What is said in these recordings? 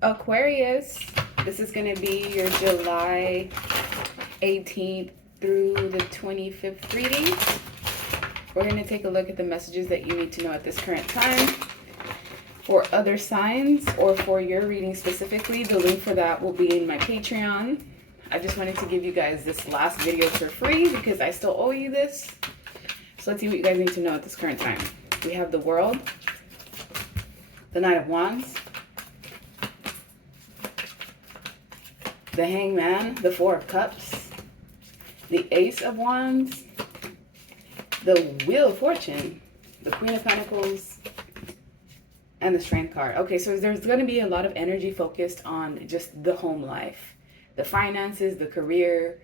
Aquarius, this is going to be your July 18th through the 25th reading. We're going to take a look at the messages that you need to know at this current time. For other signs or for your reading specifically, the link for that will be in my Patreon. I just wanted to give you guys this last video for free because I still owe you this. So let's see what you guys need to know at this current time. We have the World, the Knight of Wands, the Hangman, the Four of Cups, the Ace of Wands, the Wheel of Fortune, the Queen of Pentacles, and the Strength card. Okay, so there's going to be a lot of energy focused on just the home life, the finances, the career,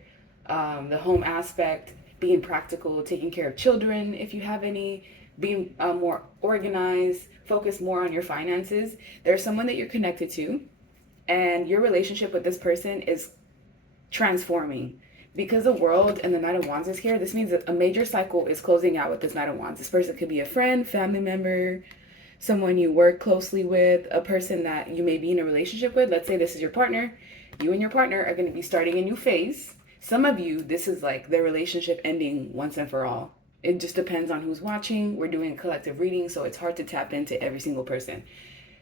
the home aspect, being practical, taking care of children if you have any, being more organized, focus more on your finances. There's someone that you're connected to, and your relationship with this person is transforming. Because the World and the Knight of Wands is here, this means that a major cycle is closing out with this Knight of Wands. This person could be a friend, family member, someone you work closely with, a person that you may be in a relationship with. Let's say this is your partner. You and your partner are going to be starting a new phase. Some of you, this is like their relationship ending once and for all. It just depends on who's watching. We're doing a collective reading, so it's hard to tap into every single person.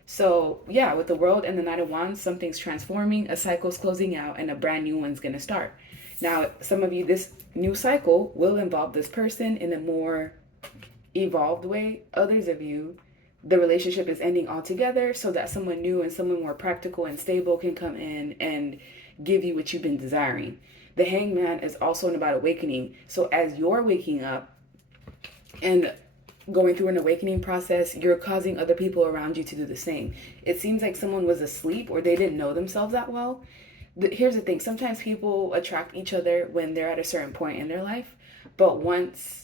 So yeah, with the World and the Knight of Wands, something's transforming, a cycle's closing out, and a brand new one's going to start. Now, some of you, this new cycle will involve this person in a more evolved way. Others of you, the relationship is ending altogether so that someone new and someone more practical and stable can come in and give you what you've been desiring. The Hangman is also about awakening. So as you're waking up and going through an awakening process, you're causing other people around you to do the same. It seems like someone was asleep or they didn't know themselves that well. Here's the thing. Sometimes people attract each other when they're at a certain point in their life. But once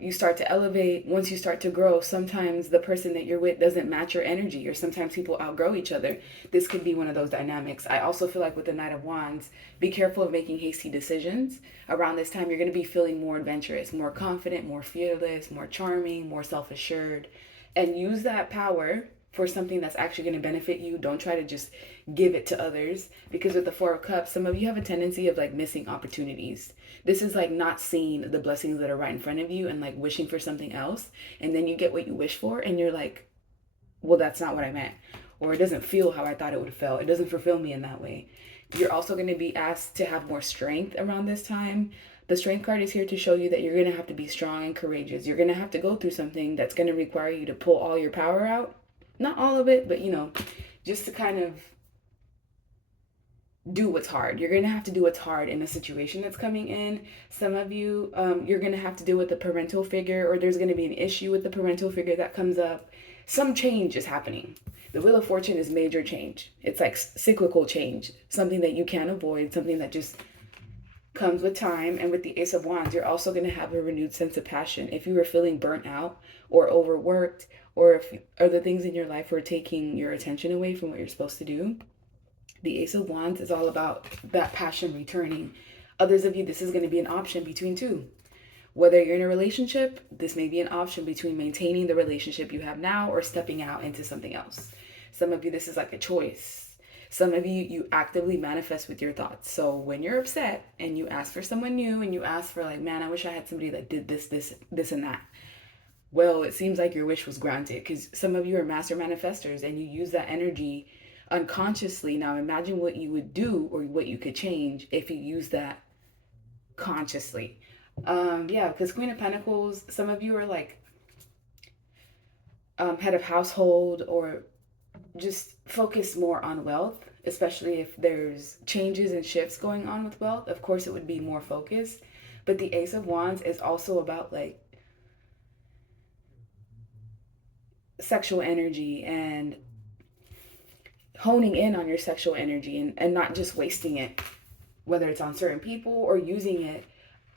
you start to elevate, once you start to grow, sometimes the person that you're with doesn't match your energy, or sometimes people outgrow each other. This could be one of those dynamics. I also feel like with the Knight of Wands, be careful of making hasty decisions. Around this time, you're going to be feeling more adventurous, more confident, more fearless, more charming, more self-assured, and use that power for something that's actually going to benefit you. Don't try to just give it to others, because with the Four of Cups, some of you have a tendency of like missing opportunities. This is like not seeing the blessings that are right in front of you and like wishing for something else, and then you get what you wish for and you're like, well, that's not what I meant, or it doesn't feel how I thought it would have felt. It doesn't fulfill me in that way. You're also going to be asked to have more strength around this time. The Strength card is here to show you that you're going to have to be strong and courageous. You're going to have to go through something that's going to require you to pull all your power out. Not all of it, but just to kind of do what's hard. You're going to have to do what's hard in a situation that's coming in. Some of you, you're going to have to deal with the parental figure, or there's going to be an issue with the parental figure that comes up. Some change is happening. The Wheel of Fortune is major change. It's like cyclical change, something that you can't avoid, something that just comes with time. And with the Ace of Wands, you're also going to have a renewed sense of passion. If you were feeling burnt out or overworked, or if other things in your life are taking your attention away from what you're supposed to do, the Ace of Wands is all about that passion returning. Others of you, this is going to be an option between two. Whether you're in a relationship, this may be an option between maintaining the relationship you have now or stepping out into something else. Some of you, this is like a choice. Some of you, you actively manifest with your thoughts. So when you're upset and you ask for someone new and you ask for like, man, I wish I had somebody that did this, and that. Well, it seems like your wish was granted, because some of you are master manifestors and you use that energy unconsciously. Now imagine what you would do or what you could change if you use that consciously. Yeah, because Queen of Pentacles, some of you are like head of household, or just focus more on wealth, especially if there's changes and shifts going on with wealth. Of course, it would be more focused. But the Ace of Wands is also about like sexual energy and honing in on your sexual energy, and not just wasting it, whether it's on certain people or using it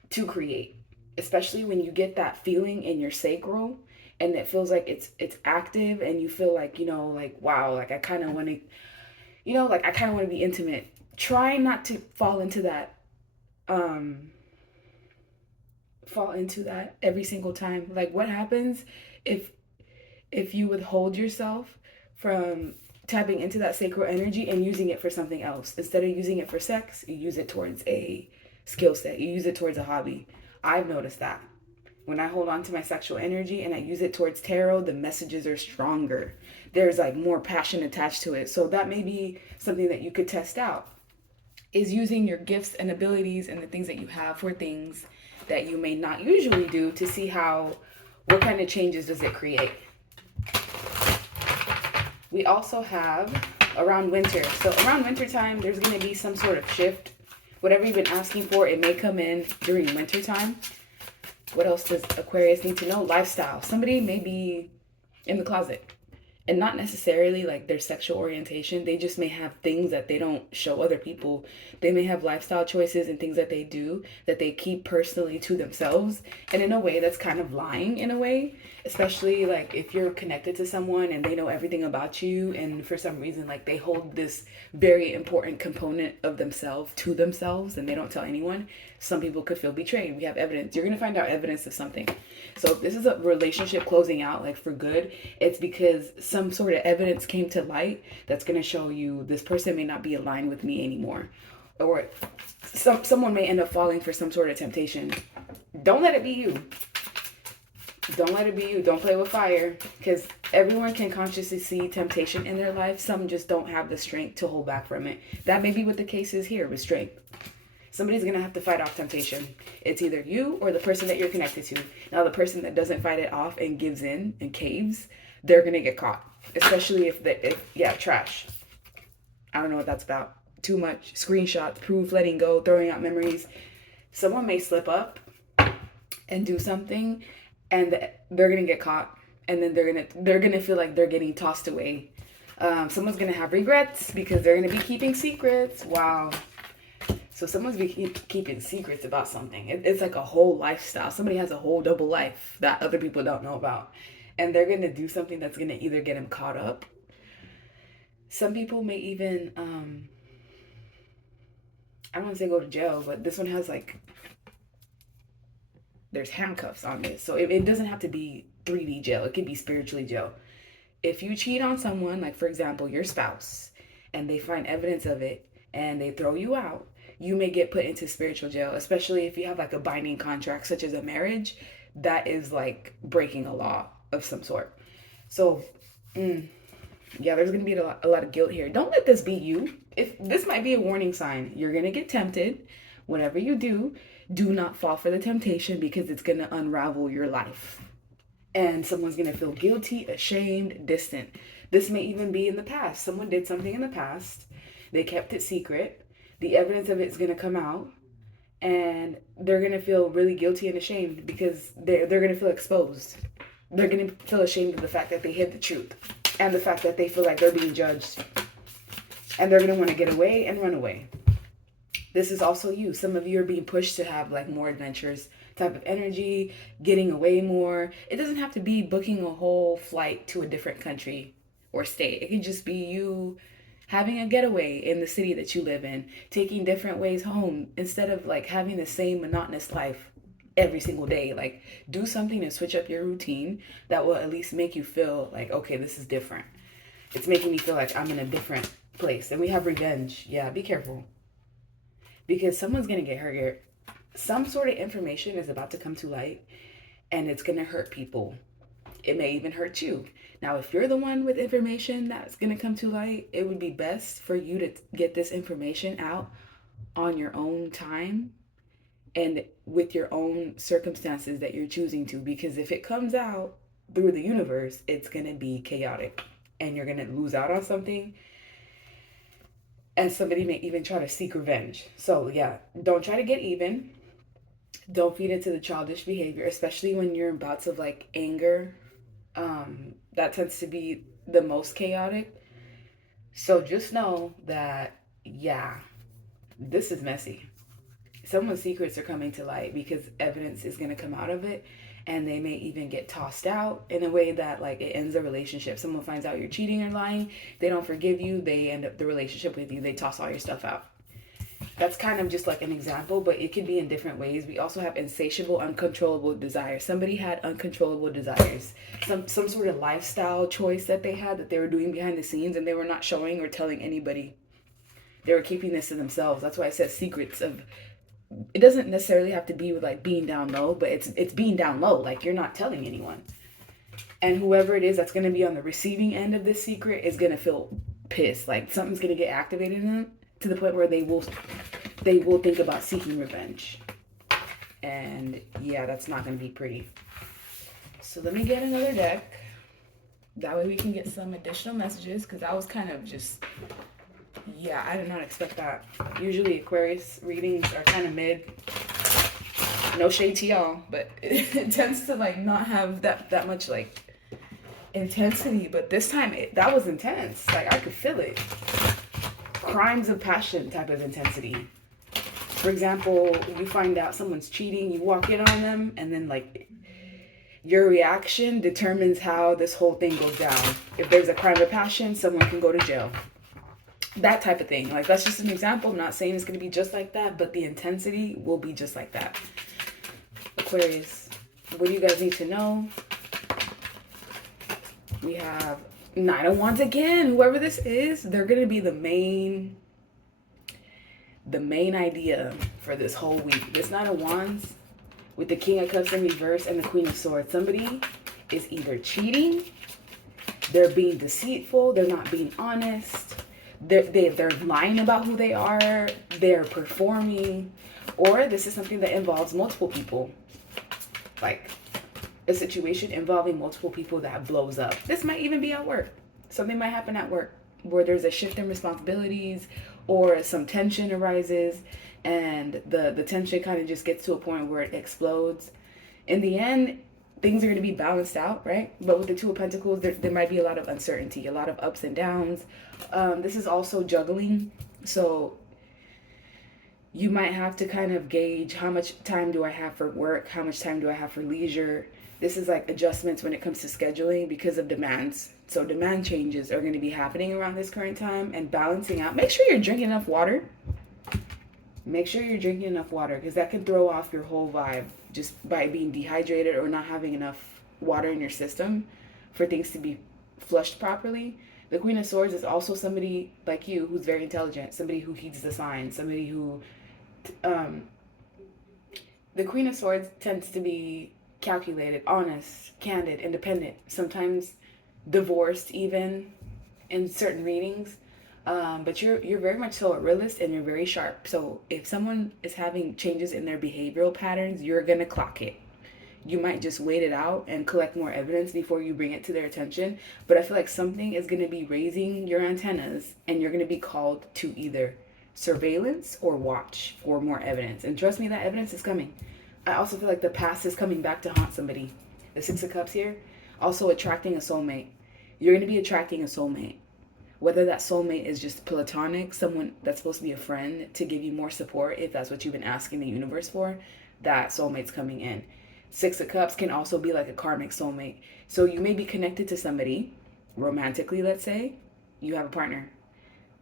to create. Especially when you get that feeling in your sacral and it feels like it's active, and you feel like, like, wow, like I kind of want to, like I kind of want to be intimate. Try not to fall into that every single time. Like, what happens if you withhold yourself from tapping into that sacral energy and using it for something else. Instead of using it for sex, you use it towards a skill set. You use it towards a hobby. I've noticed that. When I hold on to my sexual energy and I use it towards tarot, the messages are stronger. There's like more passion attached to it. So that may be something that you could test out, is using your gifts and abilities and the things that you have for things that you may not usually do, to see what kind of changes does it create. We also have around winter. So around winter time, there's going to be some sort of shift. Whatever you've been asking for, it may come in during winter time. What else does Aquarius need to know? Lifestyle. Somebody may be in the closet, and not necessarily like their sexual orientation. They just may have things that they don't show other people. They may have lifestyle choices and things that they do that they keep personally to themselves. And in a way, that's kind of lying in a way, especially like if you're connected to someone and they know everything about you, and for some reason, like they hold this very important component of themselves to themselves and they don't tell anyone. Some people could feel betrayed. We have evidence. You're going to find out evidence of something. So if this is a relationship closing out, like for good, it's because some sort of evidence came to light that's going to show you this person may not be aligned with me anymore. Or someone may end up falling for some sort of temptation. Don't let it be you. Don't let it be you. Don't play with fire, because everyone can consciously see temptation in their life. Some just don't have the strength to hold back from it. That may be what the case is here with strength. Somebody's going to have to fight off temptation. It's either you or the person that you're connected to. Now, the person that doesn't fight it off and gives in and caves, they're going to get caught. Especially if trash. I don't know what that's about. Too much. Screenshots, proof, letting go, throwing out memories. Someone may slip up and do something, and they're going to get caught. And then they're going to feel like they're getting tossed away. Someone's going to have regrets because they're going to be keeping secrets. Wow. So someone's keeping secrets about something. It's like a whole lifestyle. Somebody has a whole double life that other people don't know about. And they're going to do something that's going to either get them caught up. Some people may even, I don't want to say go to jail, but this one has like, there's handcuffs on this. So it doesn't have to be 3D jail. It could be spiritually jail. If you cheat on someone, like for example, your spouse, and they find evidence of it and they throw you out, you may get put into spiritual jail, especially if you have like a binding contract, such as a marriage. That is like breaking a law of some sort. So, yeah, there's going to be a lot of guilt here. Don't let this be you. If this might be a warning sign, you're going to get tempted. Whatever you do not fall for the temptation, because it's going to unravel your life. And someone's going to feel guilty, ashamed, distant. This may even be in the past. Someone did something in the past. They kept it secret. The evidence of it is going to come out, and they're going to feel really guilty and ashamed because they're going to feel exposed. They're going to feel ashamed of the fact that they hid the truth and the fact that they feel like they're being judged, and they're going to want to get away and run away. This is also you. Some of you are being pushed to have like more adventurous type of energy, getting away more. It doesn't have to be booking a whole flight to a different country or state. It can just be you having a getaway in the city that you live in, taking different ways home instead of like having the same monotonous life every single day. Like, do something to switch up your routine that will at least make you feel like, okay, this is different. It's making me feel like I'm in a different place. And we have revenge. Yeah, be careful, because someone's going to get hurt here. Some sort of information is about to come to light, and it's going to hurt people. It may even hurt you. Now, if you're the one with information that's going to come to light, it would be best for you to get this information out on your own time and with your own circumstances that you're choosing to. Because if it comes out through the universe, it's going to be chaotic, and you're going to lose out on something. And somebody may even try to seek revenge. So yeah, don't try to get even. Don't feed into the childish behavior, especially when you're in bouts of like anger. That tends to be the most chaotic. So just know that, yeah, this is messy. Someone's secrets are coming to light because evidence is going to come out of it, and they may even get tossed out in a way that like it ends a relationship. Someone finds out you're cheating or lying, they don't forgive you, they end up the relationship with you, they toss all your stuff out. That's kind of just like an example, but it could be in different ways. We also have insatiable, uncontrollable desires. Somebody had uncontrollable desires, some sort of lifestyle choice that they had that they were doing behind the scenes, and they were not showing or telling anybody. They were keeping this to themselves. That's why I said secrets of. It doesn't necessarily have to be with like being down low, but it's being down low. Like you're not telling anyone, and whoever it is that's going to be on the receiving end of this secret is going to feel pissed. Like something's going to get activated in them to the point where they will think about seeking revenge. And yeah, that's not going to be pretty. So let me get another deck. That way we can get some additional messages, because I was kind of just, yeah, I did not expect that. Usually Aquarius readings are kind of mid. No shade to y'all, but it tends to like not have that much like intensity. But this time that was intense. Like I could feel it. Crimes of passion type of intensity. For example, you find out someone's cheating, you walk in on them, and then like your reaction determines how this whole thing goes down. If there's a crime of passion, someone can go to jail. That type of thing. Like that's just an example. I'm not saying it's going to be just like that, but the intensity will be just like that. Aquarius, what do you guys need to know? We have Nine of Wands again. Whoever this is, they're going to be the main idea for this whole week. This Nine of Wands with the King of Cups in reverse and the Queen of Swords. Somebody is either cheating, they're being deceitful, they're not being honest, they're lying about who they are, they're performing, or this is something that involves multiple people. Like a situation involving multiple people that blows up. This might even be at work. Something might happen at work where there's a shift in responsibilities or some tension arises, and the tension kind of just gets to a point where it explodes. In the end, things are going to be balanced out, right? But with the Two of Pentacles, there might be a lot of uncertainty, a lot of ups and downs. This is also juggling. So you might have to kind of gauge how much time do I have for work? How much time do I have for leisure? This is like adjustments when it comes to scheduling because of demands. So demand changes are going to be happening around this current time, and balancing out. Make sure you're drinking enough water. Make sure you're drinking enough water, because that can throw off your whole vibe just by being dehydrated or not having enough water in your system for things to be flushed properly. The Queen of Swords is also somebody like you who's very intelligent, somebody who heeds the signs, somebody who... the Queen of Swords tends to be calculated, honest, candid, independent, sometimes divorced even in certain readings. But you're very much so a realist, and you're very sharp. So if someone is having changes in their behavioral patterns, you're going to clock it. You might just wait it out and collect more evidence before you bring it to their attention. But I feel like something is going to be raising your antennas, and you're going to be called to either surveillance or watch for more evidence. And trust me, that evidence is coming. I also feel like the past is coming back to haunt somebody. The Six of Cups here, also attracting a soulmate. You're going to be attracting a soulmate. Whether that soulmate is just platonic, someone that's supposed to be a friend to give you more support if that's what you've been asking the universe for, that soulmate's coming in. Six of Cups can also be like a karmic soulmate. So you may be connected to somebody romantically, let's say. You have a partner.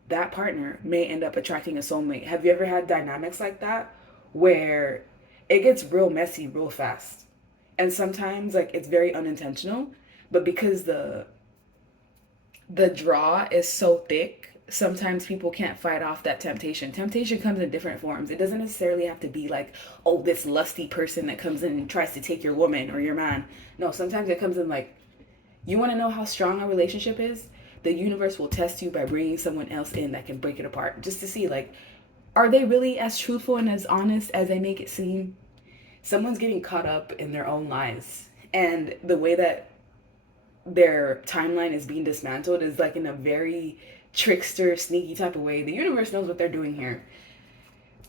That partner may end up attracting a soulmate. Have you ever had dynamics like that where it gets real messy real fast? And sometimes like it's very unintentional, but because the draw is so thick, sometimes people can't fight off that temptation. Temptation comes in different forms. It doesn't necessarily have to be like, oh, this lusty person that comes in and tries to take your woman or your man. No, sometimes it comes in like, you want to know how strong a relationship is? The universe will test you by bringing someone else in that can break it apart, just to see like, are they really as truthful and as honest as they make it seem? Someone's getting caught up in their own lies, and the way that their timeline is being dismantled is like in a very trickster, sneaky type of way. The universe knows what they're doing here.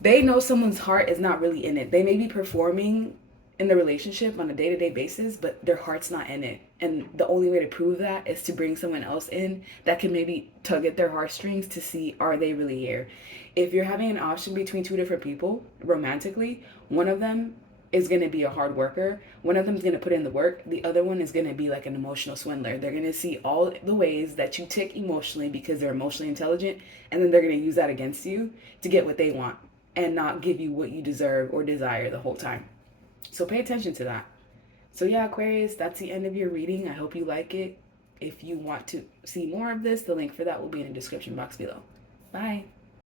They know someone's heart is not really in it. They may be performing in the relationship on a day-to-day basis, but their heart's not in it. And the only way to prove that is to bring someone else in that can maybe tug at their heartstrings to see, are they really here? If you're having an option between two different people romantically, one of them is going to be a hard worker. One of them is going to put in the work. The other one is going to be like an emotional swindler. They're going to see all the ways that you tick emotionally because they're emotionally intelligent, and then they're going to use that against you to get what they want. and not give you what you deserve or desire the whole time. So pay attention to that. So yeah, Aquarius, that's the end of your reading. I hope you like it. If you want to see more of this, the link for that will be in the description box below. Bye.